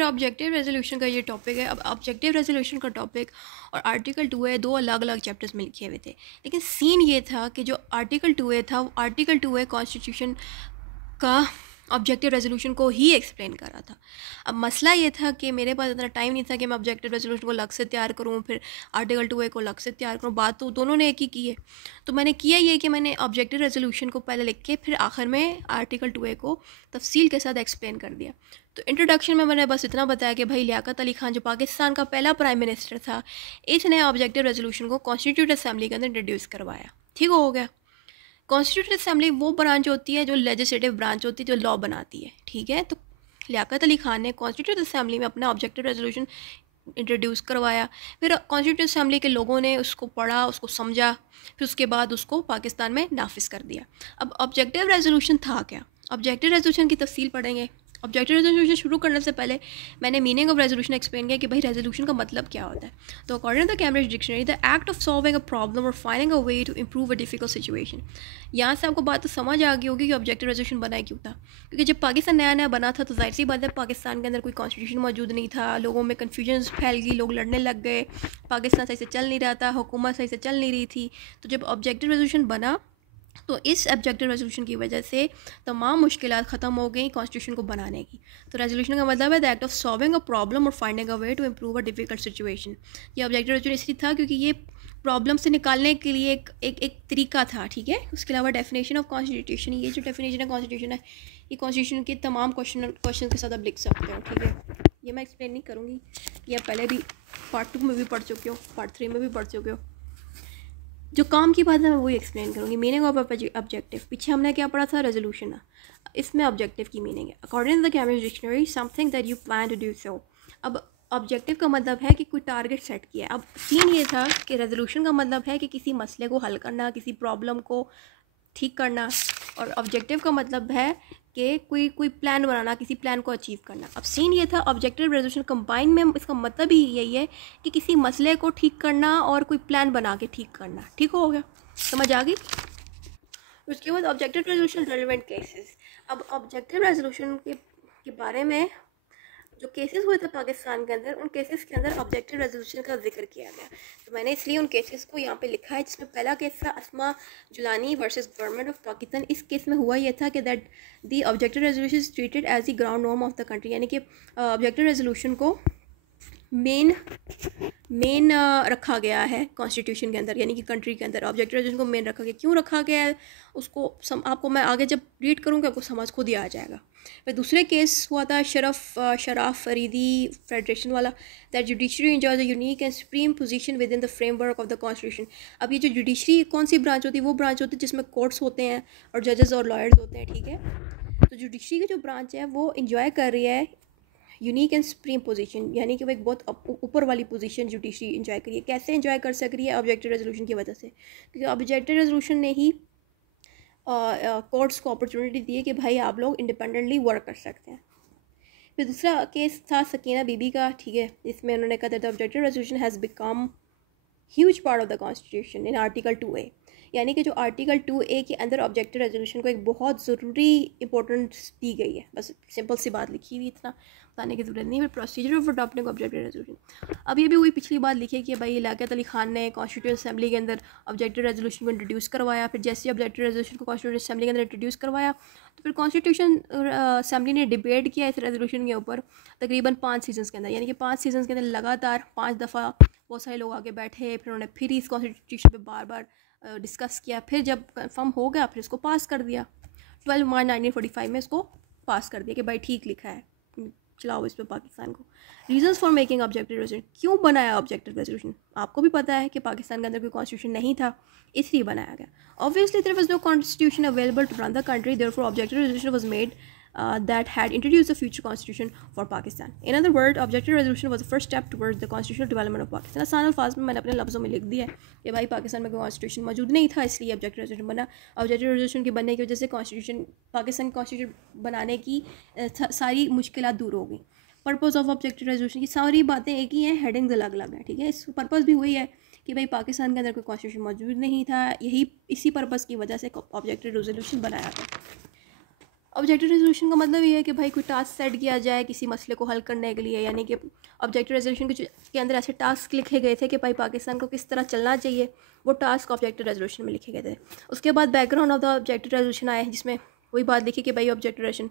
मेरा objective resolution का ये टॉपिक है। अब ऑब्जेक्टिव रेजोल्यूशन का टॉपिक और आर्टिकल 2A दो अलग अलग चैप्टर्स में लिखे हुए थे, लेकिन सीन ये था कि जो आर्टिकल 2A था वो आर्टिकल 2A कॉन्स्टिट्यूशन का ऑब्जेक्टिव रेजोल्यूशन को ही एक्सप्लेन कर रहा था। अब मसला ये था कि मेरे पास इतना टाइम नहीं था कि मैं ऑब्जेक्टिव रेजोल्यूशन को अलग से तैयार करूँ, फिर आर्टिकल 2A को अलग से तैयार करूँ। बात तो दोनों ने एक ही की है। तो मैंने किया ये कि मैंने ऑब्जेक्टिव रेजोल्यूशन को पहले लिख के फिर आखिर में आर्टिकल 2A को तफसील के साथ एक्सप्लेन कर दिया। तो इंट्रोडक्शन में मैंने बस इतना बताया कि भाई लियाकत अली खान जो पाकिस्तान का पहला प्राइम मिनिस्टर था, इसने ऑब्जेक्टिव रेजोल्यूशन को कॉन्स्टिट्यूट असम्बली के अंदर इंट्रोड्यूस करवाया। ठीक हो गया। कॉन्स्टिट्यूट असम्बली वो ब्रांच होती है जो लेजिस्लेटिव ब्रांच होती है, जो लॉ बनाती है। ठीक है। तो लियाकत अली खान ने कॉन्स्टिट्यूट असम्बली में अपना ऑब्जेक्टिव रेजोल्यूशन इंट्रोड्यूस करवाया। फिर कॉन्स्टिट्यूट असम्बली के लोगों ने उसको पढ़ा, उसको समझा, फिर उसके बाद उसको पाकिस्तान में नाफिज कर दिया। अब ऑब्जेक्टिव रेजोल्यूशन था क्या? ऑब्जेक्टिव रेजोल्यूशन की तफसील पढ़ेंगे। ऑब्जेक्टिव रेजोल्यूशन शुरू करने से पहले मैंने मीनिंग ऑफ रेजोल्यूशन एक्सप्लेन किया कि भाई रेजोल्यूशन का मतलब क्या होता है। तो according to the Cambridge dictionary, the act of solving a problem और finding a way to improve a difficult situation. यहाँ से आपको बात तो समझ आ गई होगी कि ऑब्जेक्टिव रेजोल्यूशन बना क्यों था। क्योंकि जब पाकिस्तान नया नया बना था तो जाहिर सी बात है पाकिस्तान के अंदर कोई कॉन्स्टिट्यूशन मौजूद नहीं था, लोगों में कन्फ्यूजन फैल गई, लोग लड़ने लग गए, पाकिस्तान सही से चल नहीं रहा था, हुकूमत सही से चल नहीं रही थी। तो जब ऑब्जेक्टिव रेजोल्यूशन बना तो इस ऑब्जेक्टिव रेजोल्यूशन की वजह से तमाम मुश्किलात ख़त्म हो गई कॉन्स्टिट्यूशन को बनाने की। तो रेजोल्यूशन का मतलब है the act of solving a problem और finding a way to improve a difficult situation. ये ऑब्जेक्टिव रेजोल्यूशन इसलिए था क्योंकि ये प्रॉब्लम से निकालने के लिए एक तरीका था। ठीक है। उसके अलावा डेफिनेशन ऑफ कॉन्स्टिट्यूशन, ये जो डेफिनेशन है कॉन्स्टिट्यूशन है, ये कॉन्स्टिट्यूशन के तमाम क्वेश्चन के साथ आप लिख सकते हो। ठीक है। ये मैं एक्सप्लेन नहीं करूँगी, ये आप पहले भी पार्ट 2 में भी पढ़ चुके हो, पार्ट 3 में भी पढ़ चुके हो। जो काम की बात है मैं वही एक्सप्लेन करूँगी। मीनिंग ऑफ ऑब्जेक्टिव, पीछे हमने क्या पढ़ा था? रेजोल्यूशन। इसमें ऑब्जेक्टिव की मीनिंग है according to the Cambridge dictionary something that you plan to do so. अब ऑब्जेक्टिव का मतलब है कि कोई टारगेट सेट किया है। अब सीन ये था कि रेजोल्यूशन का मतलब है कि किसी मसले को हल करना, किसी प्रॉब्लम को ठीक करना, और ऑब्जेक्टिव का मतलब है कि कोई प्लान बनाना, किसी प्लान को अचीव करना। अब सीन ये था ऑब्जेक्टिव रेजोल्यूशन कंबाइन में, इसका मतलब ही यही है कि किसी मसले को ठीक करना और कोई प्लान बना के ठीक करना। ठीक हो गया? समझ आ गई? उसके बाद ऑब्जेक्टिव रेजोल्यूशन रेलेवेंट केसेस। अब ऑब्जेक्टिव रेजोल्यूशन के बारे में जो केसेस हुए थे पाकिस्तान के अंदर, उन केसेस के अंदर ऑब्जेक्टिव रेजोल्यूशन का जिक्र किया गया। तो मैंने इसलिए उन केसेस को यहाँ पे लिखा है, जिसमें पहला केस था Asma Jilani versus government of Pakistan. इस केस में हुआ यह था कि that the objective resolution is treated as the ground norm of the country, यानी कि ऑब्जेक्टिव रेजोल्यूशन को मेन रखा गया है कॉन्स्टिट्यूशन के अंदर, यानी कि कंट्री के अंदर ऑब्जेक्टिव रेजोल्यूशन को मेन रखा गया। क्यों रखा गया है उसको आपको मैं आगे जब रीड करूँगा आपको समझ खुद ही आ जाएगा। फिर दूसरे केस हुआ था शराफ फरीदी फेडरेशन वाला, that judiciary enjoy the unique and supreme position with in the framework of the constitution. अब ये जो जुडिशरी कौन सी ब्रांच होती है? वो ब्रांच होती है जिसमें कोर्ट्स होते हैं और जजेस और लॉयर्स होते हैं। ठीक है। तो जुडिशरी की जो ब्रांच है वो इंजॉय कर रही है यूनिक एंड सुप्रीम पोजीशन, यानी कि वो एक बहुत ऊपर वाली पोजीशन जुडिशरी इंजॉय करिए। कैसे इंजॉय कर सक रही है? ऑब्जेक्टिव रेजोल्यूशन की वजह से, क्योंकि ऑब्जेक्टिव रेजोल्यूशन ने ही कोर्ट्स को अपॉर्चुनिटी दी है कि भाई आप लोग इंडिपेंडेंटली वर्क कर सकते हैं। फिर दूसरा केस था सकीना बीबी का। ठीक है। इसमें उन्होंने कहा था objective resolution has become huge part of the constitution in article 2A, यानी कि जो आर्टिकल 2A के अंदर ऑब्जेक्टिव रेजोल्यूशन को एक बहुत ज़रूरी इंपॉर्टेंस दी गई है। बस सिंपल सी बात लिखी हुई, इतना बताने की ज़रूरत नहीं। फिर procedure of adopting objective resolution, अब ये भी वही पिछली बात लिखी है कि भाई लियाकत अली खान ने कॉन्स्टिट्यूंट असेंबली के अंदर ऑब्जेक्टिव रेजोल्यूशन को इंट्रोड्यूस करवाया। फिर जैसे ऑब्जेक्टिव रेजोल्यूशन को कॉन्स्टिट्यूंट असेंबली के अंदर इंट्रोड्यूस करवाया तो फिर कॉन्स्टिट्यूशन असेंबली ने डिबेट किया इस रेजोल्यूशन के ऊपर तकरीबन 5 सीजन्स के अंदर, यानी कि 5 सीजन्स के अंदर लगातार 5 दफ़ा बहुत सारे लोग आगे बैठे, फिर उन्होंने फिर इस कॉन्स्टिट्यूशन पे बार बार डिस्कस किया। फिर जब कंफर्म हो गया फिर इसको पास कर दिया। 12 मार्च 1945 में इसको पास कर दिया कि भाई ठीक लिखा है, चलाओ इस पर पाकिस्तान को। Reasons for making objective resolution, क्यों बनाया ऑब्जेक्टिव रेजोल्यूशन? आपको भी पता है कि पाकिस्तान के अंदर कोई कॉन्स्टिट्यूशन नहीं था, इसलिए बनाया गया। Obviously there was no constitution available to run the country, therefore objective resolution was made that had introduced the future constitution for Pakistan. In other words, objective resolution was the first step towards the constitutional development of Pakistan. आसान अल्फाज में मैंने अपने लफ्ज़ों में लिख दिया है कि भाई पाकिस्तान में कोई कॉन्स्टिट्यूशन मौजूद नहीं था, इसलिए ऑब्जेक्टिव रेजोल्यूशन बना। ऑब्जेक्टिव रेजोल्यूशन के बनने की वजह से कॉन्स्टिट्यूशन पाकिस्तान कॉन्स्टिट्यूशन बनाने की सारी मुश्किलात दूर हो गई। पर्पज़ ऑफ ऑब्जेक्टिव रेजोल्यूशन की सारी बातें एक ही हैं, हेडिंग्स अलग अलग हैं। ठीक है। इस पर्पज़ भी वही है कि भाई पाकिस्तान के अंदर कोई कॉन्स्टिट्यूशन मौजूद नहीं था, यही इसी पर्पज़ की वजह से ऑब्जेक्टिव रेजोल्यूशन बनाया था। ऑब्जेक्टिव रेजोल्यूशन का मतलब ये है कि भाई कोई टास्क सेट किया जाए किसी मसले को हल करने के लिए, यानी कि ऑब्जेक्टिव रेजोल्यूशन के अंदर ऐसे टास्क लिखे गए थे कि भाई पाकिस्तान को किस तरह चलना चाहिए, वो टास्क ऑब्जेक्टिव रेजोल्यूशन में लिखे गए थे। उसके बाद background of the objective resolution आए, जिसमें वही बात लिखी कि भाई ऑब्जेक्टिव रेजोल्यूशन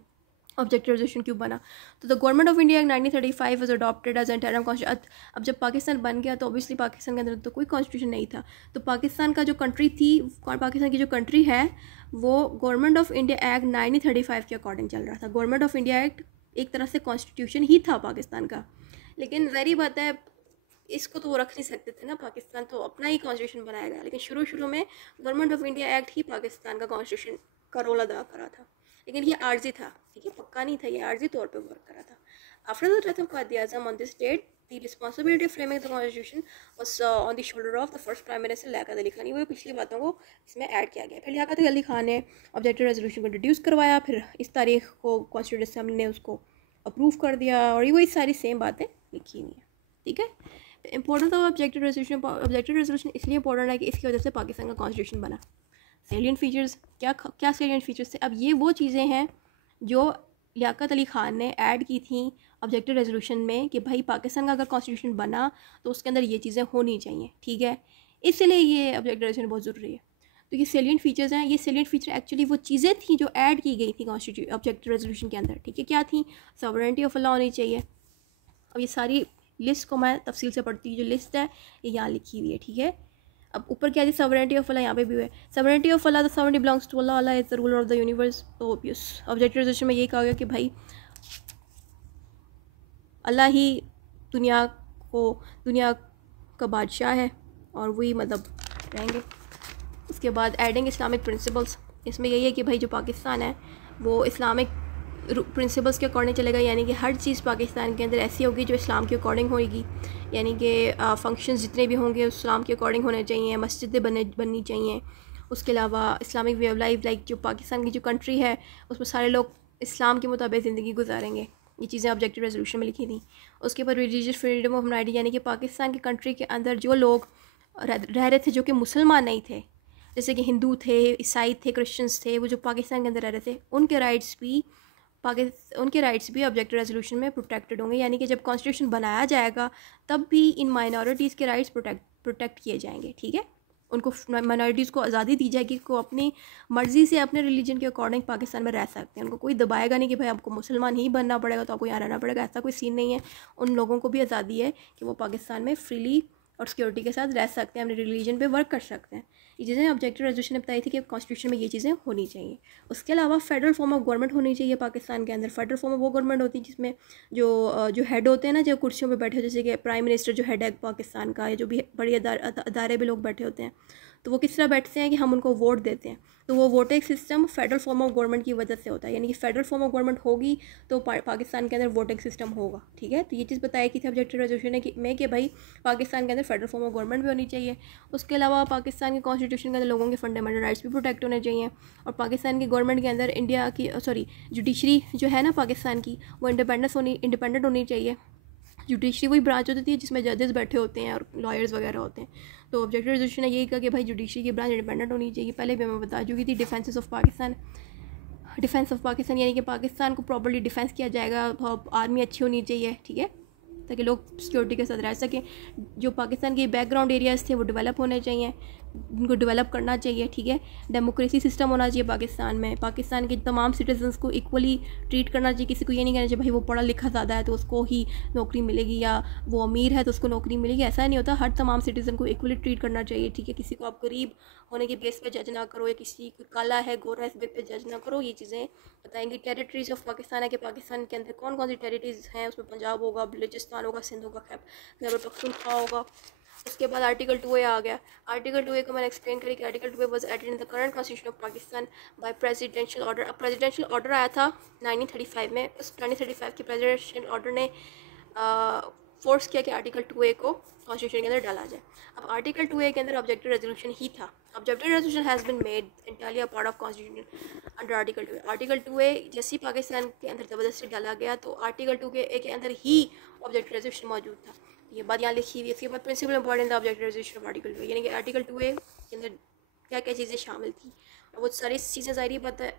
क्यों बना। तो the Government of India Act 1935 was adopted as interim constitution. अब जब पाकिस्तान बन गया तो ऑब्वियसली पाकिस्तान के अंदर तो कोई कॉन्स्टिट्यूशन नहीं था, तो पाकिस्तान का जो कंट्री थी, पाकिस्तान की जो कंट्री है वो गवर्नमेंट ऑफ इंडिया एक्ट 1935 के अकॉर्डिंग चल रहा था। गवर्नमेंट ऑफ इंडिया एक्ट एक तरह से कॉन्स्टिट्यूशन ही था पाकिस्तान का, लेकिन ज़ाहिर बात है इसको तो वो रख नहीं सकते थे ना, पाकिस्तान तो अपना ही कॉन्स्टिट्यूशन बनाया गया, लेकिन शुरू में गवर्नमेंट ऑफ इंडिया एक्ट ही पाकिस्तान का कॉन्स्टिट्यूशन का रोल अदा करा था। लेकिन ये आर्जी था, ठीक है, पक्का नहीं था, ये आर्जी तौर पे वर्क करा था। After the death of Quaid e Azam on this date the responsibility of framing the constitution was on the shoulder of the first prime minister Liaquat Ali Khan. वो पिछली बातों को इसमें ऐड किया गया। फिर लियाकत अली खान ने ऑब्जेक्टिव रेजोल्यूशन को इंट्रोड्यूस करवाया, फिर इस तारीख को कॉन्स्टिट्यूंट असेंबली ने उसको अप्रूव कर दिया, और ये वही सारी सेम बातें लिखी हुई हैं, ठीक है। इंपॉर्टेंस ऑफ ऑब्जेक्टिव रेजोल्यूशन इसलिए इंपॉर्टेंट है कि इसकी वजह से पाकिस्तान का कॉन्स्टिट्यूशन बना। सेलिएंट फीचर्स क्या सेलिएंट फीचर्स थे? अब ये वो चीज़ें हैं जो लियाकत अली ख़ान ने ऐड की थी ऑब्जेक्टिव रेजोल्यूशन में कि भाई पाकिस्तान का अगर कॉन्स्टिट्यूशन बना तो उसके अंदर ये चीज़ें होनी चाहिए, ठीक है, इसलिए ये ऑब्जेक्टिव रेजोल्यूशन बहुत ज़रूरी है। तो ये सेलिएंट फीचर्स हैं। ये सेलिएंट फीचर एक्चुअली वो चीज़ें थी जो ऐड की गई थी कॉन्स्टिट्यूशन ऑब्जेक्टिव रेजोल्यूशन के अंदर, ठीक है। क्या थी? सॉवरेनिटी ऑफ अल्लाह होनी चाहिए। अब ये सारी लिस्ट को मैं तफसील से पढ़ती हूँ, जो लिस्ट है ये यहाँ लिखी हुई है, ठीक है। अब ऊपर क्या है? सॉवरेनिटी ऑफ अल्लाह, यहाँ पे भी है sovereignty of Allah, the sovereignty belongs to Allah, Allah is the ruler of the universe. तो ऑब्जेक्टिव रेजोल्यूशन में यही कहा गया कि भाई अल्लाह ही दुनिया का बादशाह है और वही मतलब रहेंगे। उसके बाद एडिंग इस्लामिक प्रिंसिपल्स, इसमें यही है कि भाई जो पाकिस्तान है वो इस्लामिक प्रिंसिपल्स के अकॉर्डिंग चलेगा, यानी कि हर चीज़ पाकिस्तान के अंदर ऐसी होगी जो इस्लाम के अकॉर्डिंग होगी, यानी कि फंक्शंस जितने भी होंगे इस्लाम के अकॉर्डिंग होने चाहिए, मस्जिदें बननी चाहिए। उसके अलावा Islamic way of life, like जो पाकिस्तान की जो कंट्री है उसमें सारे लोग इस्लाम के मुताबिक ज़िंदगी गुजारेंगे। ये चीज़ें ऑब्जेक्टिव रेजोल्यूशन में लिखी थी। उसके बाद रिलीजियस फ्रीडम ऑफ माइनॉरिटी, यानी कि पाकिस्तान की कंट्री के अंदर जो लोग रह रहे थे जो कि मुसलमान नहीं थे, जैसे कि हिंदू थे, ईसाई थे, क्रिश्चियंस थे, वो जो पाकिस्तान के अंदर रह रहे थे उनके राइट्स भी ऑब्जेक्टिव रेजोल्यूशन में प्रोटेक्टेड होंगे। यानी कि जब कॉन्स्टिट्यूशन बनाया जाएगा तब भी इन माइनॉरिटीज़ के राइट्स प्रोटेक्ट किए जाएंगे, ठीक है। उनको माइनॉरिटीज़ को आज़ादी दी जाएगी को अपनी मर्ज़ी से अपने रिलीजन के अकॉर्डिंग पाकिस्तान में रह सकते हैं। उनको कोई दबाएगा नहीं कि भाई आपको मुसलमान ही बनना पड़ेगा तो आपको यहाँ रहना पड़ेगा, ऐसा कोई सीन नहीं है। उन लोगों को भी आज़ादी है कि वो पाकिस्तान में फ्रीली और सिक्योरिटी के साथ रह सकते हैं, अपने रिलीजन पे वर्क कर सकते हैं। ये चीज़ें ऑब्जेक्टिव रेजोल्यूशन ने बताई थी कि कॉन्स्टिट्यूशन में ये चीज़ें होनी चाहिए। उसके अलावा फेडरल फॉर्म ऑफ गवर्नमेंट होनी चाहिए पाकिस्तान के अंदर। फेडरल फॉर्म ऑफ वो गवर्नमेंट होती है जिसमें जो हेड होते हैं ना, जो कुर्सियों पे बैठे होते हैं, जैसे कि प्राइम मिनिस्टर जो हेड है पाकिस्तान का, या जो भी बड़ी अदारे भी लोग बैठे होते हैं, तो वो किस तरह बैठते हैं कि हम उनको वोट देते हैं। तो वो voting system federal form of government की वजह से होता है, यानी कि फेडरल फॉर्म ऑफ गवर्नमेंट होगी तो पाकिस्तान के अंदर वोटिंग सिस्टम होगा, ठीक है। तो ये चीज़ बताई कि थी ऑब्जेक्टिव रेजोल्यूशन में कि भाई पाकिस्तान के अंदर फेडरल फॉर्म ऑफ गवर्नमेंट भी होनी चाहिए। उसके अलावा पाकिस्तान के कॉन्स्टिट्यूशन के अंदर लोगों के फंडामेंटल राइट्स भी प्रोटेक्ट होने चाहिए। और पाकिस्तान की गवर्नमेंट के अंदर इंडिया की जुडिशरी जो है ना पाकिस्तान की, वो इंडिपेंडेंट होनी चाहिए। जुडिशरी वही ब्रांच होती है जिसमें जजेस बैठे होते हैं और लॉयर्स वगैरह होते हैं। तो ऑब्जेक्टिव रेजोल्यूशन ने यही कहा कि भाई जुडिशरी की ब्रांच इंडिपेंडेंट होनी चाहिए। पहले भी मैं बता चुकी थी डिफेंस ऑफ पाकिस्तान, यानी कि पाकिस्तान को प्रॉपर्ली डिफेंस किया जाएगा। आर्मी अच्छी होनी चाहिए, ठीक है, ताकि लोग सिक्योरिटी के साथ रह सकें। जो पाकिस्तान के बैकग्राउंड एरियाज़ थे वो डेवलप होने चाहिए, उनको डेवलप करना चाहिए, ठीक है। डेमोक्रेसी सिस्टम होना चाहिए पाकिस्तान में। पाकिस्तान के तमाम सिटीजन्स को इक्वली ट्रीट करना चाहिए। किसी को ये नहीं कहना चाहिए भाई वो पढ़ा लिखा ज़्यादा है तो उसको ही नौकरी मिलेगी, या वो अमीर है तो उसको नौकरी मिलेगी, ऐसा नहीं होता। हर तमाम सिटीज़न को इक्वली ट्रीट करना चाहिए, ठीक है। किसी को आप गरीब होने के बेस पे जज ना करो, या किसी को काला है गोरा है इस बेस पे जज ना करो। ये चीज़ें बताएंगे। टेरिटरीज ऑफ पाकिस्तान है कि पाकिस्तान के अंदर कौन कौन सी टेरिटरीज हैं, उसमें पंजाब होगा, बलूचिस्तान होगा, सिंध होगा, खैबर पख्तूनख्वा होगा। उसके बाद आर्टिकल 2A आ गया। आर्टिकल 2A को मैंने एक्सप्लेन करी कि article 2A was added in the current constitution of Pakistan by presidential order. अब प्रेसिडेंशियल ऑर्डर आया था 1935 में। उस 1935 के प्रेसिडेंशियल ऑर्डर ने फोर्स किया कि आर्टिकल 2A को कॉन्स्टिट्यूशन के अंदर डाला जाए। अब आर्टिकल 2A के अंदर ऑब्जेक्टिव रेजोल्यूशन ही था। Objective resolution has been made entirely a part of constitution under article 2A। Article 2A जैसे ही पाकिस्तान के अंदर ज़बरदस्ती डाला गया तो आर्टिकल 2A के अंदर ही ऑब्जेक्टिव रेजोल्यूशन मौजूद था। ये बात यहाँ लिखी हुई है। इसके बाद principle important objective resolution of article 2A, यानी कि आर्टिकल 2A के अंदर क्या क्या चीज़ें शामिल थी। और वो सारी चीज़ें ज़ाहिर बात है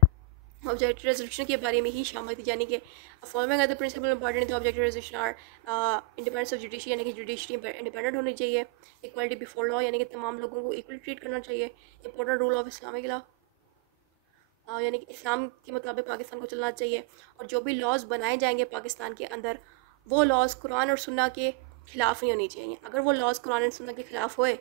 ऑब्जेक्टिव रेजोल्यूशन के बारे में ही शामिल थी, यानी कि फॉलोइंग अदर प्रिंसिपल इंपॉर्टेंट थे objective resolution are independence of judiciary, यानी कि जुडिशरी इंडिपेंडेंट होनी चाहिए, इक्वलिटी बिफोर लॉ, यानी कि तमाम लोगों को इक्वल ट्रीट करना चाहिए, important rule of Islamic law, यानी कि इस्लाम के मुताबिक पाकिस्तान को चलना चाहिए, और जो भी लॉज बनाए जाएंगे पाकिस्तान के अंदर वो लॉज कुरान और सुन्ना के ख़िलाफ़ नहीं होनी चाहिए। अगर वो लॉज कुरान और सुन्ना के ख़िलाफ़ होए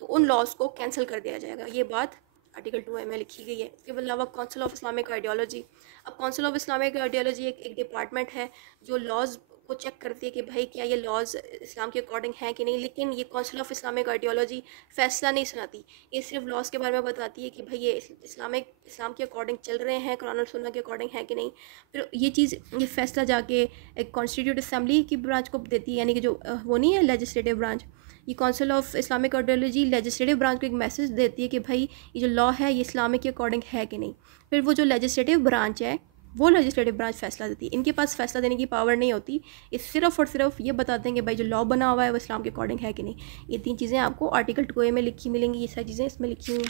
तो उन लॉज को कैंसिल कर दिया जाएगा। ये बात आर्टिकल 2A में लिखी गई है। इसके अलावा काउंसिल ऑफ इस्लामिक आइडियोलॉजी, अब काउंसिल ऑफ इस्लामिक आइडियोलॉजी एक डिपार्टमेंट है जो लॉज को चेक करती है कि भाई क्या ये लॉज इस्लाम के अकॉर्डिंग हैं कि नहीं, लेकिन ये काउंसिल ऑफ इस्लामिक आइडियोलॉजी फ़ैसला नहीं सुनाती, ये सिर्फ लॉज के बारे में बताती है कि भाई ये इस्लाम के अकॉर्डिंग चल रहे हैं, कुरान और सुन्ना के अकॉर्डिंग है कि नहीं। फिर ये फ़ैसला जाके एक कॉन्स्टिट्यूट असम्बली की ब्रांच को देती है, यानी कि जो वो नहीं है लेजिस्लेटिव ब्रांच, ये council of Islamic ideology legislative branch को एक मैसेज देती है कि भाई ये जो लॉ है ये इस्लामिक के अकॉर्डिंग है कि नहीं। फिर वो जो लेजिस्लेटिव ब्रांच है वो लेजिस्लेटिव ब्रांच फ़ैसला देती है। इनके पास फ़ैसला देने की पावर नहीं होती, ये सिर्फ़ और सिर्फ ये बताते हैं कि भाई जो लॉ बना हुआ है वो इस्लाम के अकॉर्डिंग है कि नहीं। ये 3 चीज़ें आपको आर्टिकल 2A में लिखी मिलेंगी, ये सारी चीज़ें इसमें लिखी हुई,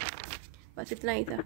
बस इतना ही था।